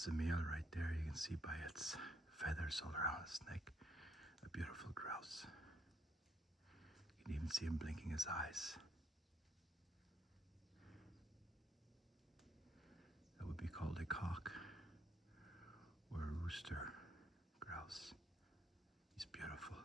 That's a male right there. You can see by its feathers all around his neck. A beautiful grouse. You can even see him blinking his eyes. That would be called a cock or a rooster grouse. He's beautiful.